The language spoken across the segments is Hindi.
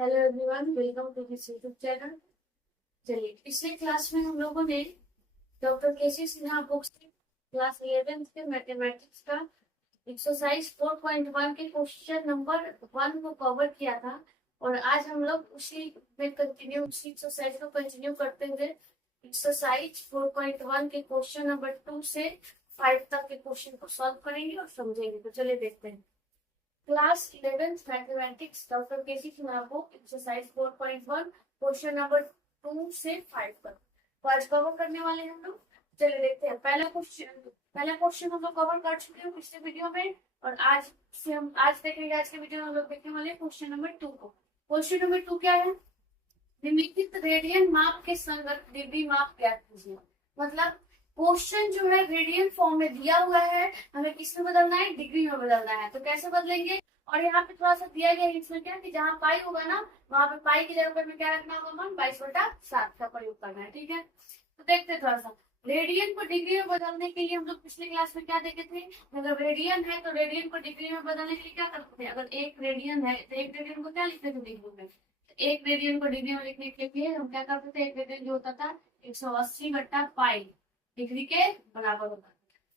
Hello everyone, welcome to this YouTube channel. चलिए, पिछले क्लास में हम लोगों ने डॉक्टर केसी सिन्हा बुक्स की क्लास 11th के मैथमेटिक्स का एक्सरसाइज 4.1 के क्वेश्चन नंबर 1 को कवर किया था। और आज हम लोग उसी एक्सरसाइज को कंटिन्यू करते हुए एक्सरसाइज 4.1 के क्वेश्चन नंबर 2 से 5 तक के क्वेश्चन को सॉल्व करेंगे और समझेंगे। तो चलिए देखते हैं। Class 11th mathematics doctor KC Sinha book exercise 4.1 question number 2 से 5 तक तो आज कवर करने वाले हैं हम लोग। चलिए देखते हैं। पहला क्वेश्चन हम लोग कवर कर चुके हैं पिछले वीडियो में। और आज देखेंगे। आज के वीडियो में हम लोग देखने वाले क्वेश्चन नंबर 2 को। क्वेश्चन नंबर 2 क्या है? निम्नलिखित रेडियन माप के संगत डिग्री माप ज्ञात कीजिए। मतलब क्वेश्चन जो है रेडियन फॉर्म में दिया हुआ है, हमें किस में बदलना है? डिग्री में बदलना है। तो कैसे बदलेंगे? और यहाँ पे थोड़ा सा दिया गया है इसमें क्या कि जहाँ पाई होगा ना, वहां पे पाई की जगह में क्या रखना होगा? मान 22/7 का प्रयोग करना है। ठीक है, तो देखते हैं थोड़ा सा। रेडियन को डिग्री में बदलने के लिए हम लोग पिछले क्लास में क्या देखे थे? अगर रेडियन है तो रेडियन को डिग्री में बदलने के लिए क्या करते थे? अगर एक रेडियन है तो एक रेडियन को क्या लिखते थे डिग्री में? एक रेडियन को डिग्री में लिखने के लिए हम क्या करते थे? एक रेडियन जो होता था 180/पाई डिग्री के बराबर होता था।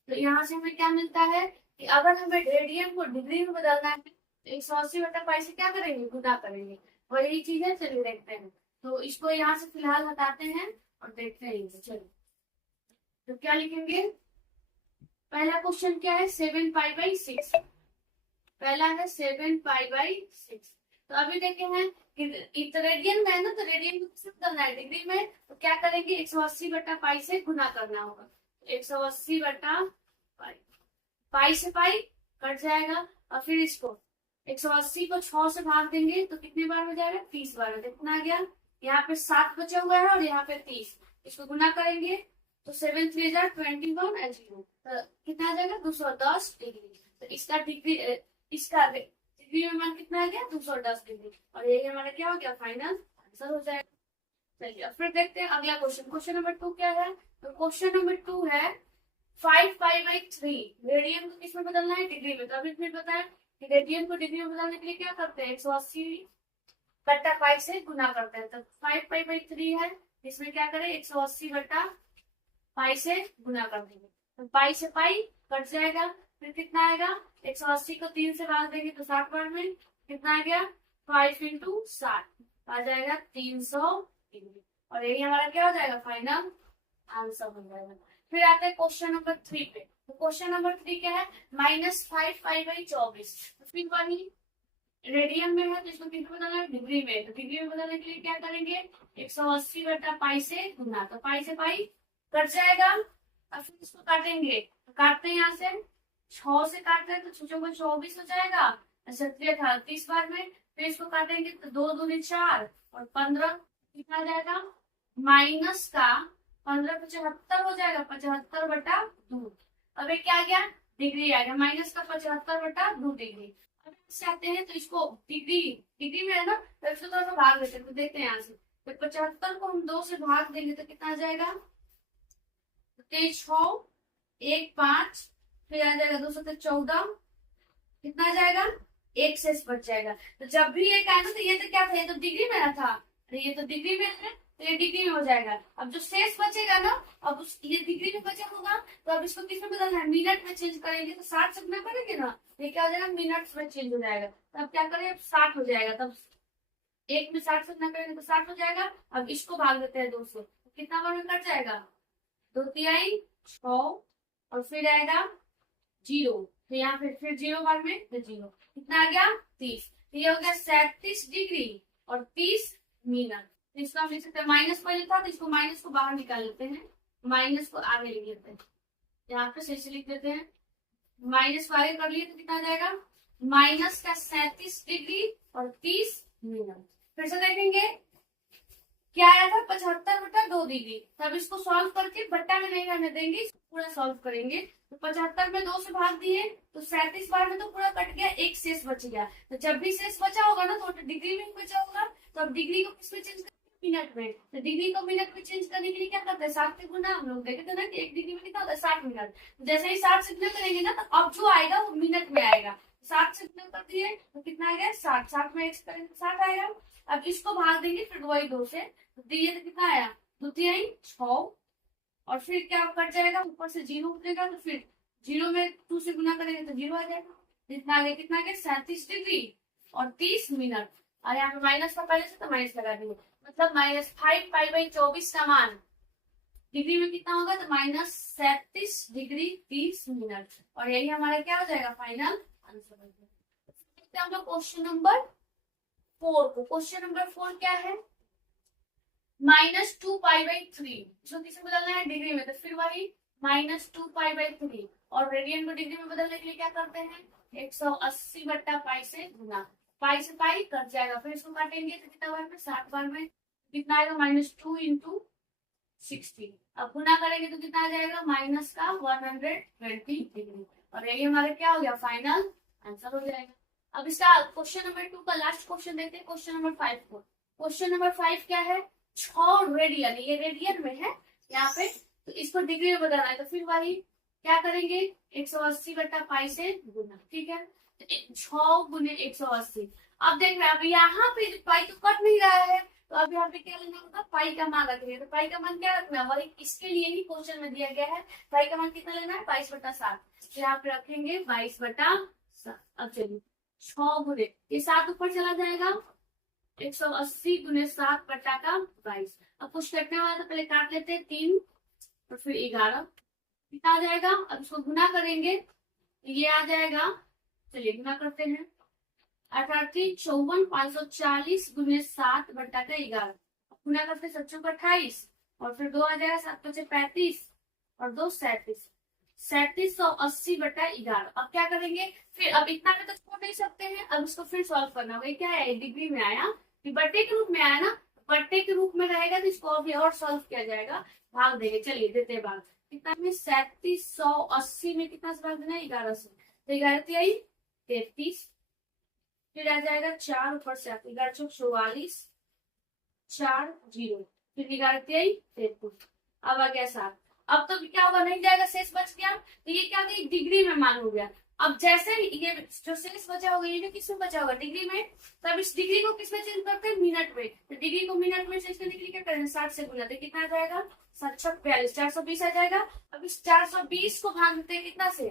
तो यहाँ से हमें क्या मिलता है कि अगर हमें रेडियन को डिग्री में बदलना है तो 180/पाई से क्या करेंगे? गुना करेंगे। और यही चीज है। चलिए देखते हैं। तो इसको यहाँ से फिलहाल हटाते हैं और देखते हैं। चलिए, तो क्या लिखेंगे? पहला क्वेश्चन क्या है? 7π/6। पहला है 7π/6। तो अभी देखे हैं कि तो रेडियन में है ना, तो रेडियन को किससे बदलना है? डिग्री में। तो क्या करेंगे? 180/पाई से गुना करना होगा। 180/पाई, पाई से पाई कट जाएगा। और फिर इसको 180 को 6 से भाग देंगे तो कितने बार हो जाएगा? 30 बार। कितना आ गया? यहाँ पे 7 बचा हुआ है और यहाँ पे 30। इसको गुना करेंगे तो 7×3 = 21 और 0। तो कितना आ जाएगा? 210 डिग्री। तो इसका डिग्री में मान कितना आ गया? 210 डिग्री। और यही हमारा क्या हो गया? फाइनल आंसर हो जाएगा। चलिए, अब फिर देखते हैं अगला क्वेश्चन। क्वेश्चन नंबर 2 क्या है? तो क्वेश्चन नंबर 2 है 5π/3। रेडियन को किस में बदलना है? डिग्री में। तो अभी फिर बताएं कि रेडियन को डिग्री में बदलने के लिए क्या करते हैं? 180/पाई से गुना करते हैं। तो 5π/3 है, इसमें क्या करें? 180/पाई से गुना कर देंगे। तो पाई से पाई कट जाएगा। फिर कितना आएगा? 180 को 3 से भाग देंगे तो 60 बार में कितना आ गया? 5×60 आ जाएगा 300 डिग्री। और यही हमारा क्या हो जाएगा? फाइनल आंसर हो जाएगा। फिर आते हैं क्वेश्चन नंबर 3 पे। तो क्वेश्चन नंबर 3 क्या है? -5π/24। तो फिर वही रेडियन में है तो इसको किस में बदलना है? डिग्री में। तो डिग्री में बदलने के लिए क्या करेंगे? 180/पाई से गुना। तो पाई से पाई कट जाएगा। और फिर इसको काटेंगे। तो काटते हैं यहाँ से 6 से काटते हैं तो 6 को 24 हो जाएगा। क्षत्रिय था 30 बार में। फिर इसको काटेंगे तो 2 दूनी 4 और 15 कितना आ जाएगा? माइनस का 15 75 हो जाएगा। 75/2। अब ये क्या आ गया? डिग्री आ गया। माइनस का 75/2 डिग्री। अब इससे आते हैं तो इसको डिग्री में है ना, तो इसको थोड़ा सा भाग देते हैं। तो देखते हैं यहाँ से। तो 75 को हम 2 से भाग देंगे तो कितना आ जाएगा? 6 1 5 फिर आ जाएगा 2 से 14 कितना आ जाएगा? 1 शेष बच जाएगा। तो जब भी एक आया ना तो ये तो क्या था? ये तो डिग्री में था। तो ये तो डिग्री में है तो ये डिग्री में हो जाएगा। अब जो शेष बचेगा ना, अब ये डिग्री में बचा होगा तो अब इसको किस में बदलना है? मिनट में चेंज करेंगे। तो 60 से गुना करेंगे ना, ये क्या हो जाएगा? मिनट्स में चेंज हो जाएगा। तो अब क्या करें? अब 60 हो जाएगा। तब 1 में 60 से गुना करेंगे तो 60 हो जाएगा। अब इसको भाग देते हैं 2 से। कितना बार में कट जाएगा? 2×3 6 और फिर आएगा 0। तो यहाँ फिर 0 बार में तो 0 कितना आ गया? 30। तो ये हो गया 37 डिग्री और 30 मिनट। तो इसको हम लिख सकते हैं माइनस पहले था तो इसको माइनस को बाहर निकाल लेते हैं, माइनस को आगे लिख लेते हैं। यहाँ पे सही से लिख देते हैं। माइनस को आगे कर लिए तो कितना आ जाएगा? माइनस का 37 डिग्री और 30 मिनट। फिर से देखेंगे क्या आया था? 75/2 डिग्री। तब इसको सॉल्व करके बट्टा में नहीं रहने देंगे, पूरा सॉल्व करेंगे। तो 75 में 2 से भाग दिए तो 37 बार में तो पूरा कट गया, 1 शेष बच गया। तो जब भी शेष बचा होगा ना तो डिग्री में ही बचा होगा। तो अब डिग्री को किसमें चेंज करेंगे? मिनट में। तो डिग्री को मिनट में चेंज करने के लिए क्या करते हैं? 60 से गुना। हम लोग देखे थे ना कि 1 डिग्री में कितना होता है? 60 मिनट। जैसे ही 60 से गुना करेंगे ना तो अब जो आएगा वो मिनट में आएगा। 60 से गुना कर दिए तो कितना आ गया 60, 60 में x करेंगे 60 आएगा। अब इसको भाग देंगे फिर वही 2 से, तो दिए तो कितना आया 2 तिहाई 6, और फिर क्या कट जाएगा ऊपर से 0 उतरेगा, तो फिर 0 में 2 से गुना करेंगे तो 0 आ जाएगा। कितना आ गया, कितना आ गया 37 डिग्री और 30 मिनट। और यहाँ पे माइनस का पहले से तो माइनस लगा देंगे, मतलब -5 पाई बाई 24 का मान डिग्री में कितना होगा, तो -37 डिग्री 30 मिनट। और यही हमारा क्या हो जाएगा फाइनल आंसर हो जाएगा। हम लोग क्वेश्चन नंबर 4 को, क्वेश्चन नंबर 4 क्या है, -2 पाई बाई 3, इसको किसमें बदलना है डिग्री में, तो फिर वही -2 पाई बाई 3, और रेडियन को डिग्री में बदलने के लिए क्या करते हैं 180 बट्टा पाई से गुना, पाई से पाई कट जाएगा, फिर इसको काटेंगे तो कितना बार में 60 बार में कितना आएगा -2 इंटू 60, अब गुना करेंगे तो कितना आ जाएगा माइनस का 120 डिग्री। और यही हमारा क्या हो गया फाइनल आंसर हो जाएगा। अब इसका क्वेश्चन नंबर 2 का लास्ट क्वेश्चन देखते हैं, क्वेश्चन नंबर 5 को। क्वेश्चन नंबर 5 क्या है, 6 रेडियन, ये रेडियन में है यहाँ पे, तो इसको डिग्री में बदलना है, तो फिर वही क्या करेंगे 180 बट्टा पाई से गुना, ठीक है, तो 6 गुने 180। अब देख रहे हैं अब यहाँ पे पाई तो कट नहीं रहा है, तो अब यहाँ पे क्या लेना होगा पाई का मान रखेंगे, तो पाई का मान क्या रखना है, वही इसके लिए ही क्वेश्चन में दिया गया है, पाई का मान कितना लेना है 22/7, तो यहाँ पे रखेंगे 22/7। अब चलिए 6 गुने ये 7 ऊपर चला जाएगा 180 गुने 7 बट्टा का 22। अब कुछ कटने वाला तो पहले काट लेते हैं 3 और फिर 11, कितना आ जाएगा, अब इसको गुना करेंगे ये आ जाएगा, चलिए गुना करते हैं 58 54 540 गुने 7 बट्टा का 11, गुना करते 7 चौक 28 और फिर 2 आ जाएगा 7 5 35 और 2 37, 3780 बट्टा 11। अब क्या करेंगे फिर, अब इतना में तो छोड़ नहीं सकते हैं, अब इसको फिर सॉल्व करना होगा, क्या है डिग्री में आया कि बट्टे के रूप में आया ना, बट्टे के रूप में रहेगा तो इसको अभी और सॉल्व किया जाएगा, भाग देंगे, चलिए देते भाग, कितना में 3780 में कितना से भाग देना है 11 से, तो 11 तिहाई 33, फिर आ जाएगा 4 ऊपर से 11 चौक 44 4 0, फिर 11 तिहाई 33, अब आ गया 7, अब तो क्या होगा नहीं जाएगा शेष बच गया, तो ये क्या होगा डिग्री में मान हो गया। अब जैसे ये जो शेष बचा होगा ये भी किसमें बचा होगा डिग्री में, तब इस डिग्री को किसमें चेंज करते हैं मिनट में, तो डिग्री को मिनट में चेंज करने के लिए क्या करें 60 से गुना, तो कितना आ जाएगा 7 6 42 420 आ जाएगा। अब इस 420 को भाग देते हैं कितना से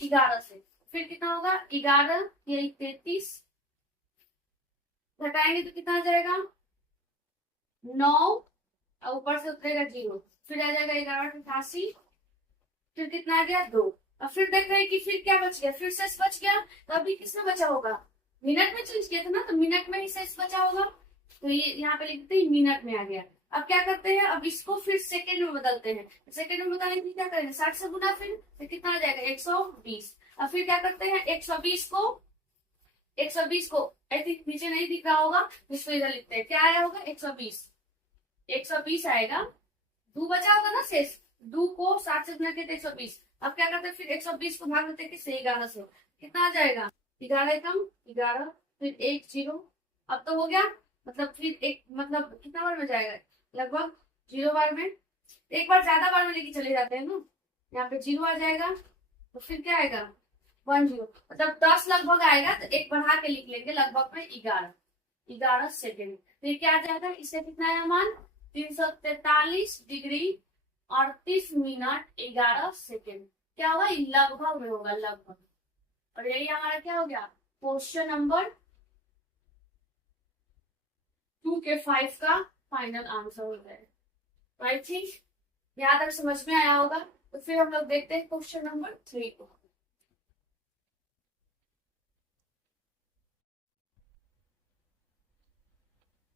11 से, फिर कितना होगा 11 यही 33, घटाएंगे तो कितना आ जाएगा 9 और ऊपर से उतरेगा 0, फिर आ जाएगा 1188, फिर कितना आ गया 2, अब फिर देख रहे हैं कि फिर क्या बच गया, फिर शेष बच गया, तो अभी किसमें बचा होगा मिनट में चेंज किया था ना, तो मिनट में ही शेष बचा होगा, तो ये यहाँ पे लिखते हैं मिनट में आ गया। अब क्या करते हैं, अब इसको फिर सेकेंड में बदलते हैं, सेकेंड में बदलने के लिए क्या करेंगे 60 से गुना, फिर कितना आ जाएगा 120। अब फिर क्या करते हैं 120 को आई थिंक नीचे नहीं दिख रहा होगा, इसको इधर लिखते हैं, क्या आया होगा 120 आएगा, 2 बचा होगा ना शेष, 2 को 60 से गुना किया 120। अब क्या करते हैं फिर 120 को भाग देते हैं किससे 11 से, कितना आ जाएगा 11 कम 11 फिर 1 0, अब तो हो गया, मतलब फिर एक मतलब कितना बार में जाएगा लगभग 0 बार में, एक बार ज्यादा बार में लेके चले जाते हैं ना, यहाँ पे 0 आ जाएगा, तो फिर क्या आएगा 1 0, मतलब 10 लगभग आएगा, तो एक बढ़ा के लिख लेंगे लगभग में 11 सेकेंड, तो ये क्या आ जाएगा, इससे कितना आया मान 343 डिग्री 38 मिनट 11 सेकेंड, क्या होगा लगभग में होगा लगभग। और यही हमारा क्या हो गया क्वेश्चन नंबर 2 के 5 का फाइनल आंसर हो जाएगा। आई थिंक यहाँ तक समझ में आया होगा, तो फिर हम लोग देखते हैं क्वेश्चन नंबर 3 को।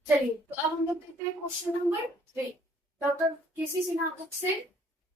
चलिए तो अब हम लोग देखते हैं question number 3, doctor KC Sinha book से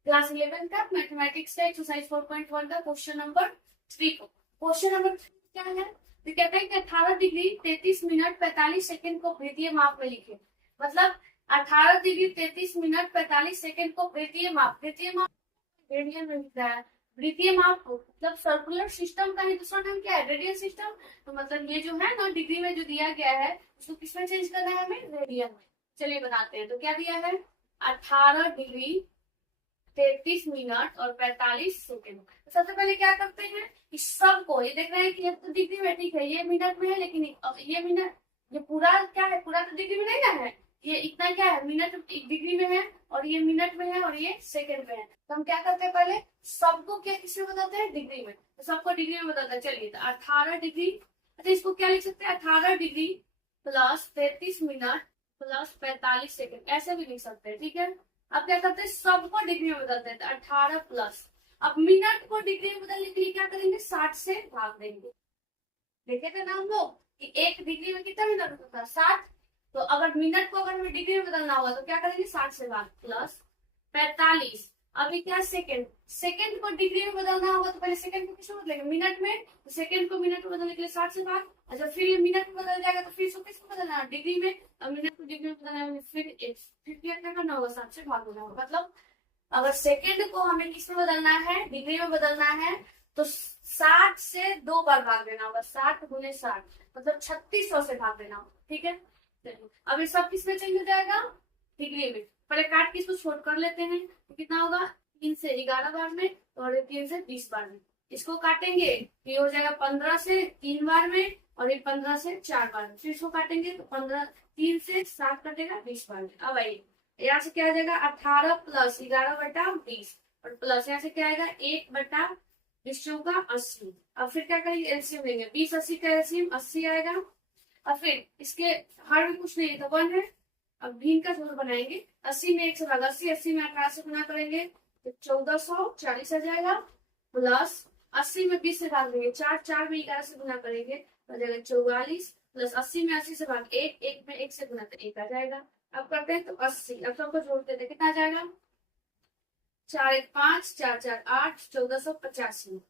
क्लास 11 का मैथमेटिक्स का एक्सरसाइज 4.1 का क्वेश्चन नंबर 3 को। क्वेश्चन नंबर 3 क्या है, तो कहते हैं कि 18 डिग्री 33 मिनट 45 सेकंड को वृत्तीय माप में लिखे, मतलब 18 डिग्री 33 मिनट 45 सेकंड को वृत्तीय माप रेडियन में लिख रहा है, वृत्तीय माप मतलब सर्कुलर सिस्टम का ही दूसरा नाम क्या है रेडियन सिस्टम, तो मतलब ये जो है ना डिग्री में जो दिया गया है उसको किसमें चेंज करना है हमें रेडियन में। चलिए बनाते हैं, तो क्या दिया है 18 डिग्री 33 मिनट और 45 सेकेंड। तो सबसे पहले क्या करते हैं, इस सबको, ये देख रहे हैं कि ये तो डिग्री में ठीक है, ये मिनट में है, लेकिन ये मिनट, ये पूरा क्या है, पूरा तो डिग्री में नहीं ना है, ये इतना क्या है, मिनट डिग्री में है, और ये मिनट में है, और ये सेकंड में है। तो हम क्या करते हैं, पहले सबको क्या किसमें बताते हैं, डिग्री में। तो सबको डिग्री में बताते हैं। चलिए, तो 18 डिग्री, अच्छा इसको क्या लिख सकते हैं, 18 degree plus 33 minute plus 45 second, ऐसे भी लिख सकते हैं, ठीक है। अब क्या करते हैं, सबको डिग्री में बदलते हैं, तो 18 प्लस, अब मिनट को डिग्री में बदलने के लिए क्या करेंगे, 60 से भाग देंगे। देखे थे ना हम लोग कि एक डिग्री में कितना मिनट होता है, 60। तो अगर मिनट को अगर हमें डिग्री में बदलना होगा तो क्या करेंगे, 60 से भाग प्लस 45। अभी क्या, सेकंड, सेकंड को डिग्री में बदलना होगा तो पहले सेकंड को किसमें बदलेंगे, मिनट में। तो सेकंड को मिनट में बदलने के लिए 60 से भाग, अच्छा फिर ये मिनट में बदल जाएगा तो फिर इसको किसको बदलना है, डिग्री में। अब मिनट को डिग्री में बदलना है, फिर क्या करना होगा, 60 से भाग देना होगा। मतलब अगर सेकंड को हमें किस में बदलना है, डिग्री में बदलना है, तो 60 से 2 बार भाग देना होगा, 60 गुने 60, मतलब 3600 से भाग देना होगा, ठीक है। अब ये सब किस में चेंज हो जाएगा, डिग्री में। पहले काट के इसको छोड़ कर लेते हैं, तो कितना होगा, 3 से 11 बार में, और 3 से 20 बार में। इसको काटेंगे, ये हो जाएगा 15 से 3 बार में, और ये 15 से 4 बार में। फिर इसको काटेंगे तो 15, 3 से 7 कटेगा 20 बार में। अब आइए, यहाँ से क्या आ जाएगा, 18 प्लस 11 बटा 20, और प्लस यहाँ से क्या आएगा, 1 बटा 20 का 80। अब फिर क्या करेंगे, एलसीएम लेंगे, 20 80 का एलसीएम 80 आएगा। और फिर इसके हर में कुछ नहीं है तो 1 है। अब भिन्न का जोड़ बनाएंगे, 80 में 1 से भागा 80, 80 में 18 से गुना करेंगे तो 1440 आ जाएगा, प्लस 80 में 20 से भाग देंगे, 4 4 में 11 से गुना करेंगे तो आ जाएगा 44, प्लस 80 में 80 से भाग 1, 1 में 1 से गुना तो 1 आ जाएगा। अब करते हैं तो 80, अब सबको जोड़ते थे, कितना आ जाएगा, 4 1 5 4 4 8, 1485,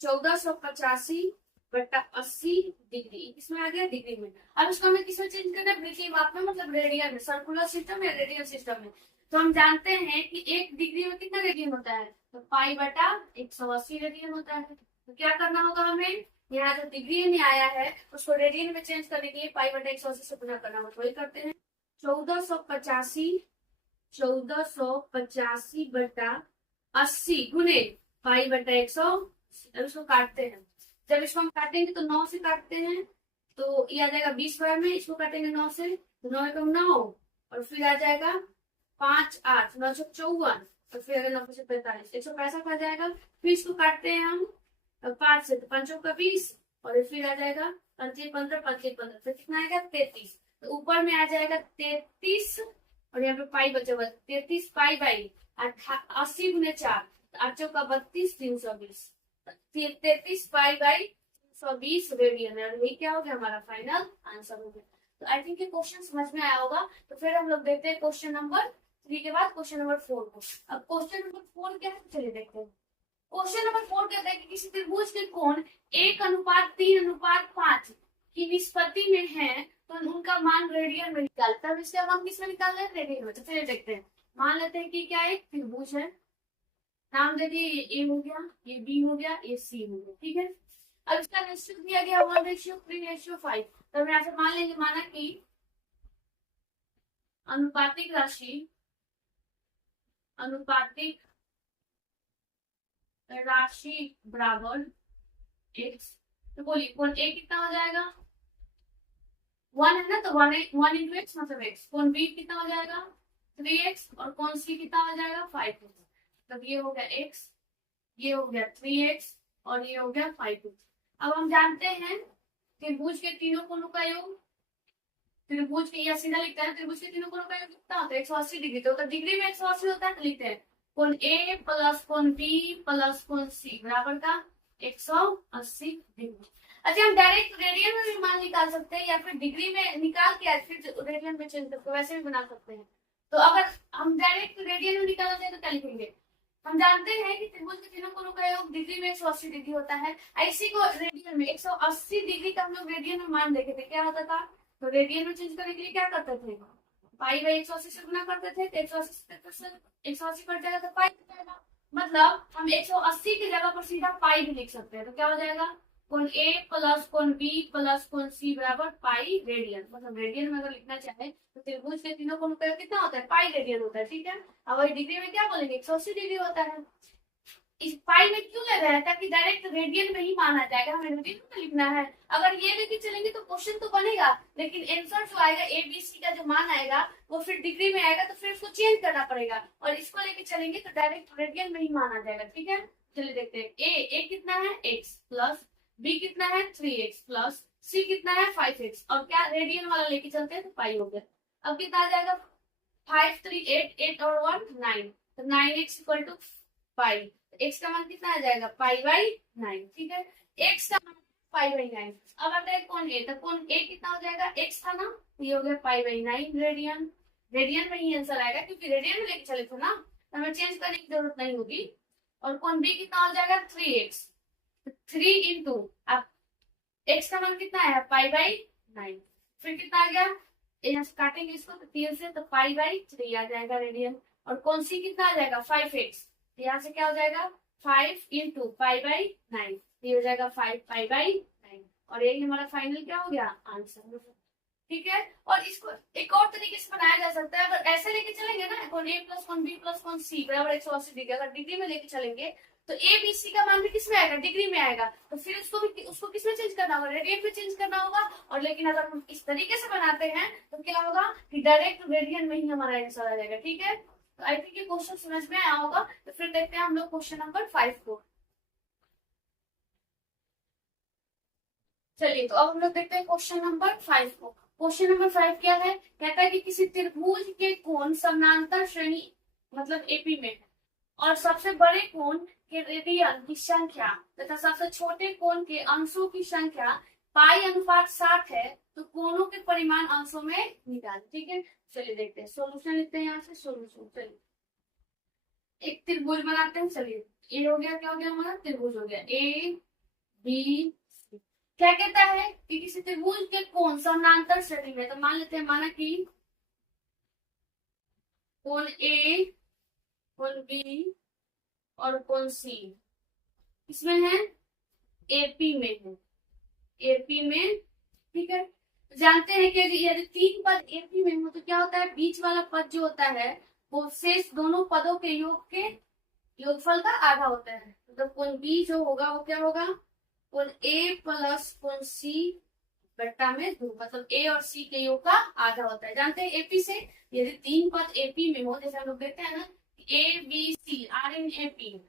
1485 बटा 80 डिग्री, इसमें आ गया डिग्री में। अब इसको हमें किसमें चेंज करना है, ब्रिटिश माप में, मतलब रेडियन में, सर्कुलर सिस्टम या रेडियन सिस्टम में। तो हम जानते हैं कि 1 डिग्री में कितना रेडियन होता है, तो पाई बटा 180 रेडियन होता है। तो क्या करना होगा हमें, यहाँ जो डिग्री में आया है उसको रेडियन में चेंज करने के लिए पाई बटा 180 से गुना करना होगा, वही करते हैं। 1485 बटा 80 गुने पाई बटा 100। अब इसको काटते हैं, जब इसको हम काटेंगे तो 9 से काटते हैं तो ये आ जाएगा 20 बार में, इसको काटेंगे 9 से तो 9 एकम 9, और फिर आ जाएगा 5 8 9 54, और फिर अगर 9 से 45 165 आ जाएगा। फिर इसको काटते हैं हम 5 से, तो 5 का 20, और फिर आ जाएगा 5 15 5 15, फिर कितना आएगा 33। तो ऊपर में आ जाएगा 33, और यहाँ पे पाई बचा हुआ 33 पाई बाई 80 गुने 4, 8 का 32 320, 33 पाई बाई 320 रेडियन है, और ये क्या हो गया हमारा फाइनल आंसर हो गया। तो आई थिंक ये क्वेश्चन समझ में आया होगा। तो फिर हम लोग देखते हैं क्वेश्चन नंबर 3 के बाद क्वेश्चन नंबर 4 को। अब क्वेश्चन नंबर 4 क्या है, चलिए देखते हैं। क्वेश्चन नंबर 4 कहता है कि किसी त्रिभुज के कोण 1:3:5 की निष्पत्ति में है तो उनका मान रेडियन में निकालता है। इसका मान किस में निकाल रहे हैं, रेडियन में। तो चलिए देखते हैं। मान लेते हैं कि क्या एक त्रिभुज है, नाम दे दिए, ये ए हो गया, ये बी हो गया, ये सी हो गया, ठीक है। अब इसका रेशियो दिया गया 1:3:5। तो हम यहाँ से मान लेंगे, माना कि अनुपातिक राशि बराबर x। तो बोलिए कोण ए कितना हो जाएगा, 1 है ना, तो 1 इंटू एक्स मतलब x। कोण बी कितना हो जाएगा 3x, और कोण सी कितना हो जाएगा 5x। तब ये हो गया x, ये हो गया 3x, और ये हो गया 5x। अब हम जानते हैं त्रिभुज के तीनों कोणों का योग, त्रिभुज के, या सीधा लिखते हैं, त्रिभुज के तीनों कोणों का योग कितना होता है 180 डिग्री। तो डिग्री में 180 होता है, तो लिखते हैं कोण ए प्लस कोण बी प्लस कोण सी बराबर का 180 डिग्री। अच्छा, हम डायरेक्ट रेडियन में भी मान निकाल सकते हैं, या फिर डिग्री में निकाल के फिर रेडियन में चेंज करके वैसे भी बना सकते हैं। तो अगर हम डायरेक्ट रेडियन में निकालना चाहें तो क्या लिखेंगे, हम जानते हैं कि त्रिभुज के तीनों कोणों का योग डिग्री में 180 डिग्री होता है। इसी को रेडियन में 180 डिग्री का हम लोग रेडियन में मान देखे थे, क्या होता था। तो रेडियन में चेंज करने के लिए क्या करते थे, पाई बाई 180 से गुना करते थे, तो 180 कट जाएगा तो पाई कट जाएगा। मतलब हम 180 की जगह पर सीधा पाई भी लिख सकते हैं। तो क्या हो जाएगा कोण ए प्लस कोण बी प्लस कोण सी बराबर पाई रेडियन। मतलब रेडियन में अगर लिखना चाहे तो त्रिभुज के तीनों कोण का कितना होता है, पाई रेडियन होता है, ठीक है। अब वही डिग्री में क्या बोलेंगे, 180 डिग्री होता है। इस पाई में क्यों ले रहा है, ताकि डायरेक्ट रेडियन में ही माना जाएगा, हमें रेडियन में लिखना है। अगर ये लेके चलेंगे तो क्वेश्चन तो बनेगा, लेकिन आंसर जो आएगा ए बी सी का जो मान आएगा वो फिर डिग्री में आएगा, तो फिर उसको चेंज करना पड़ेगा। और इसको लेके चलेंगे तो डायरेक्ट रेडियन में ही माना जाएगा, ठीक है। चलिए देखते हैं, ए कितना है x प्लस, बी कितना है 3x प्लस, सी कितना है 5x, और क्या रेडियन वाला लेके चलते हैं तो पाई हो गया। अब कितना आ जाएगा, 5 3 8, 8 और 1 9, तो 9x इक्वल टू 5। x का मान कितना आ जाएगा, पाई बाई 9, ठीक है। x का मान पाई बाई 9। अब आता है कौन ए, तो कौन ए कितना हो जाएगा, x था ना, ये हो गया पाई बाई 9 रेडियन। रेडियन में ही आंसर आएगा क्योंकि रेडियन में लेके चले थे ना, तो हमें चेंज करने की जरूरत नहीं होगी। और कौन बी कितना हो जाएगा 3x, 3 इंटू अब x का मान कितना है पाई बाई 9, फिर कितना आ गया, यहाँ से काटेंगे इसको तो 3 से, तो पाई बाई 3 आ जाएगा रेडियन। और कौन सी कितना आ जाएगा 5x, यहाँ से क्या हो जाएगा 5 इंटू पाई बाई 9, ये हो जाएगा 5 पाई बाई 9। और यही हमारा फाइनल क्या हो गया आंसर, ठीक है। और इसको एक और तरीके से बनाया जा सकता है, अगर ऐसे लेके चलेंगे ना, कौन ए प्लस कौन बी प्लस कौन सी बराबर 180 डिग्री, अगर डिग्री में लेके चलेंगे तो ए बी सी का मान भी किस में आएगा, डिग्री में आएगा। तो फिर उसको किस में चेंज करना होगा, रेडियन में चेंज करना होगा। और लेकिन अगर हम इस तरीके से बनाते हैं तो क्या होगा कि डायरेक्ट रेडियन में ही हमारा आंसर आ जाएगा, ठीक है। तो आई थिंक ये क्वेश्चन समझ में आया होगा। तो फिर देखते हैं हम लोग क्वेश्चन नंबर 5 को। चलिए तो अब हम लोग देखते हैं क्वेश्चन नंबर 5 को। क्वेश्चन नंबर 5 क्या है, कहता है कि किसी त्रिभुज के कोण समानांतर श्रेणी मतलब एपी में है, और सबसे बड़े कोण के रेडियन की संख्या तथा सबसे छोटे कोण के अंशों की संख्या पाई अनुपात 60 है, तो कोणों के परिमाण अंशों में निकाल, ठीक है। चलिए देखते हैं सॉल्यूशन लिखते हैं, यहाँ से सॉल्यूशन। चलिए एक त्रिभुज बनाते हैं, चलिए ये हो गया, क्या हो गया हमारा त्रिभुज हो गया ए बी। क्या कहता है कि किसी त्रिभुज के कोण समानांतर श्रेणी में, तो मान लेते हैं माना कि कोण ए कोण बी और कोण सी इसमें है एपी में है, एपी में, ठीक है। जानते हैं कि यदि 3 पद एपी में हो तो क्या होता है, बीच वाला पद जो होता है वो शेष दोनों पदों के योग के योगफल का आधा होता है। मतलब कोण बी जो होगा वो क्या होगा, कोण ए प्लस कोण सी बट्टा में 2, मतलब ए और सी के योग का आधा होता है। जानते हैं एपी से, यदि 3 पद एपी में हो, जैसे हम लोग देखते हैं ना A B C are in AP,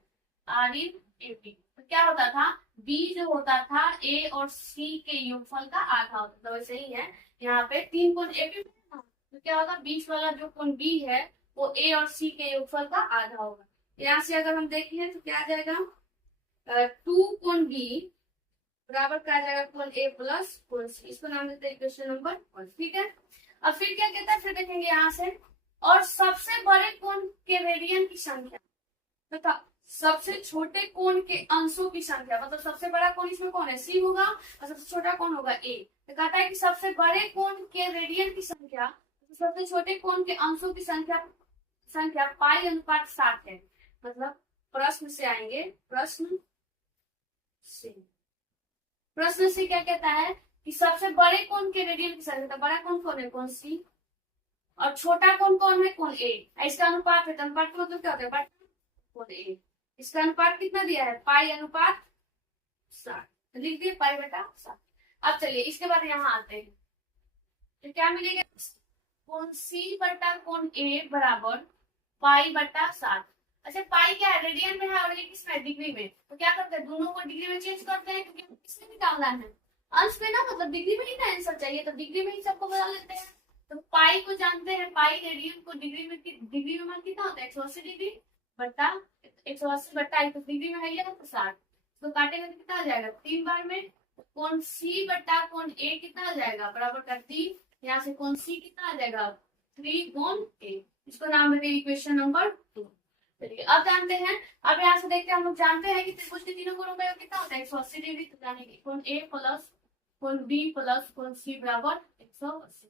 are in AP, तो क्या होता था, बी जो होता था ए और सी के योगफल का आधा होता था। तो वैसे ही है यहाँ पे 3 कोण एपी में था, तो क्या होगा बीच वाला जो कोण बी है वो ए और सी के योगफल का आधा होगा। यहाँ से अगर हम देखें तो क्या आ जाएगा, 2 कोण बी बराबर क्या आ जाएगा कोण ए प्लस कोण सी, इसको नाम देते हैं क्वेश्चन नंबर 1, ठीक है। अब फिर क्या कहता है, फिर देखेंगे यहाँ से, और सबसे बड़े कोण के रेडियन की संख्या तथा सबसे छोटे कोण के अंशों की संख्या, मतलब सबसे बड़ा कोण इसमें कौन है, सी होगा, और सबसे छोटा कोण होगा ए। तो कहता है कि सबसे बड़े कोण के रेडियन की संख्या तो सबसे छोटे कोण के अंशों की संख्या पाई अनुपात 60 है। मतलब प्रश्न से आएंगे, प्रश्न से क्या कहता है कि सबसे बड़े कोण के रेडियन की संख्या, बड़ा कोण कौन है, कोण सी, और छोटा कोण कौन है, कोण ए। इसका अनुपात है, अनुपात का मतलब क्या होता है, कोण ए। इसका अनुपात कितना दिया है, पाई अनुपात 60, लिख दिए पाई बटा 60। अब चलिए इसके बाद यहाँ आते हैं, तो क्या मिलेगा, कोण सी बटा कोण ए बराबर पाई बटा 60। अच्छा पाई क्या है, रेडियन में है और ये किसमें, डिग्री में। तो क्या करते हैं, दोनों को डिग्री में चेंज करते हैं, क्योंकि किसमें निकालना है, अंश में ना, मतलब डिग्री में ही ना आंसर चाहिए, तो डिग्री में ही सबको बदल लेते हैं। तो पाई को जानते हैं, पाई रेडियन को डिग्री में मान कितना होता है 180 डिग्री बट्टा 180 बट्टा 1 डिग्री में है तो 60, तो काटेंगे तो कितना आ जाएगा 3 बार में। कोण सी बट्टा कोण ए कितना आ जाएगा बराबर का 3, यहाँ से कोण सी कितना आ जाएगा 3 कोण ए, इसको नाम देते हैं इक्वेशन नंबर 2। चलिए अब जानते हैं, अब यहाँ से देखते हैं, हम लोग जानते हैं कि त्रिभुज के तीनों कोणों का योग कितना होता है 180 डिग्री, तो जाने की कोण ए प्लस कोण बी प्लस कोण सी बराबर 180।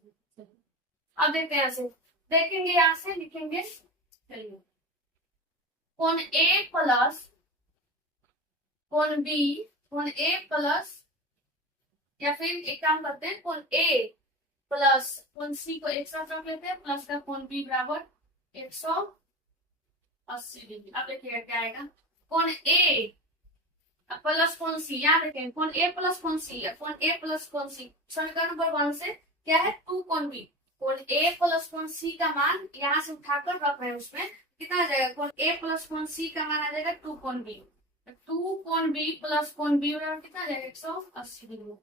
अब देखते हैं, यहाँ से देखेंगे, यहाँ से लिखेंगे, चलिए कोण ए प्लस कोण बी, कोण ए प्लस या फिर एक काम करते हैं, कोण ए प्लस कोण सी को एक साथ रख लेते हैं, प्लस का कोण बी बराबर 180 डिग्री। अब देखिएगा क्या आएगा, कोण ए प्लस कोण सी, यहाँ देखें कोण ए प्लस कोण सी, कोण ए प्लस कोण सी, समीकरण नंबर 1 से क्या है, टू कोण बी, कोण ए प्लस कोण सी का मान यहाँ से उठाकर रख रहे हैं, उसमें कितना आ जाएगा, कोण ए प्लस कोण सी का मान आ जाएगा टू कोण बी, टू कोण बी प्लस कोण बी बराबर कितना आ जाएगा 180 डिग्री।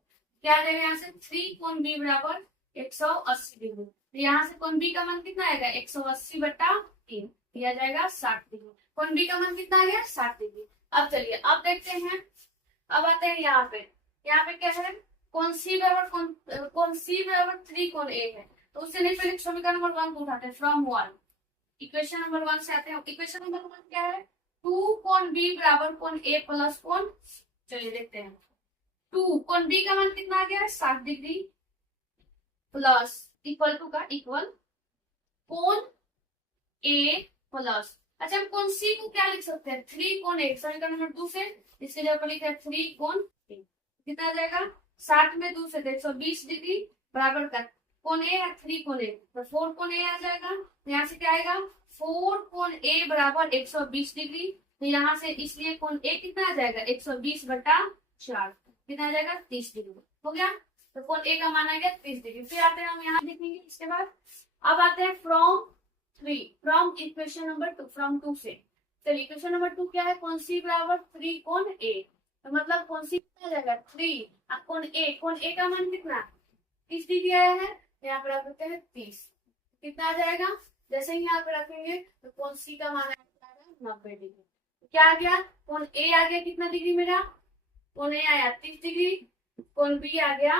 क्या आ जाएगा यहाँ से, थ्री कोण बी बराबर 180 डिग्री। तो यहाँ से कोण बी का मान कितना आएगा 180/3, दिया जाएगा 60 डिग्री। कोण बी का मान कितना आ गया 60 डिग्री। अब चलिए अब देखते हैं, अब आते हैं यहाँ पे क्या है, कोण सी बराबर थ्री कोण ए है, तो उससे नहीं पहले समीकरण नंबर 1 को उठाते हैं फ्रॉम 1, इक्वेशन नंबर 1 से आते हैं। इक्वेशन नंबर 1 क्या है, टू कोण बी बराबर कोण ए प्लस कोण, चलिए देखते हैं, टू कोण बी का मान कितना आ गया है 60 डिग्री, प्लस इक्वल टू का इक्वल कोण ए प्लस, अच्छा हम कोण सी को क्या लिख सकते हैं, थ्री कोण ए, समीकरण नंबर 2 से, इसके लिए अपन लिखते हैं थ्री कोण ए, कितना आ जाएगा 60 में 2 से 120 डिग्री बराबर का कोण ए है थ्री कोण ए, तो 4 कोण ए आ जाएगा, तो यहाँ से क्या आएगा 4 कोण ए बराबर 120 डिग्री, तो यहाँ से इसलिए कोण ए कितना आ जाएगा 120/4, कितना आ जाएगा 30 डिग्री, हो गया। तो कोण ए का मान आ गया 30 डिग्री। फिर आते हैं हम यहाँ देखेंगे, इसके बाद अब आते हैं फ्रॉम इक्वेशन नंबर 2, फ्रॉम 2 से, चलिए इक्वेशन नंबर 2 क्या है, कोण सी बराबर थ्री कोण ए, तो मतलब कोण सी कितना आ जाएगा 3, कोण ए का मान कितना 30 डिग्री आया है, यहाँ पे रख देते हैं 30, कितना आ जाएगा, जैसे ही यहाँ पे रखेंगे तो कोण सी का मान आएगा 90 डिग्री। क्या आ गया, कोण ए आ गया कितना डिग्री मेरा, कोण ए आया 30 डिग्री, कोण बी आ गया,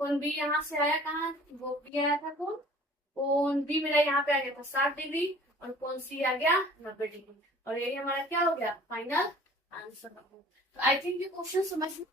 कोण बी यहाँ से आया कहाँ, वो बी आया था कोण बी मेरा यहाँ पे आ गया था 60 डिग्री, और कोण सी आ गया 90 डिग्री, और ये हमारा क्या हो गया फाइनल आंसर। आई थिंक ये क्वेश्चन समझ में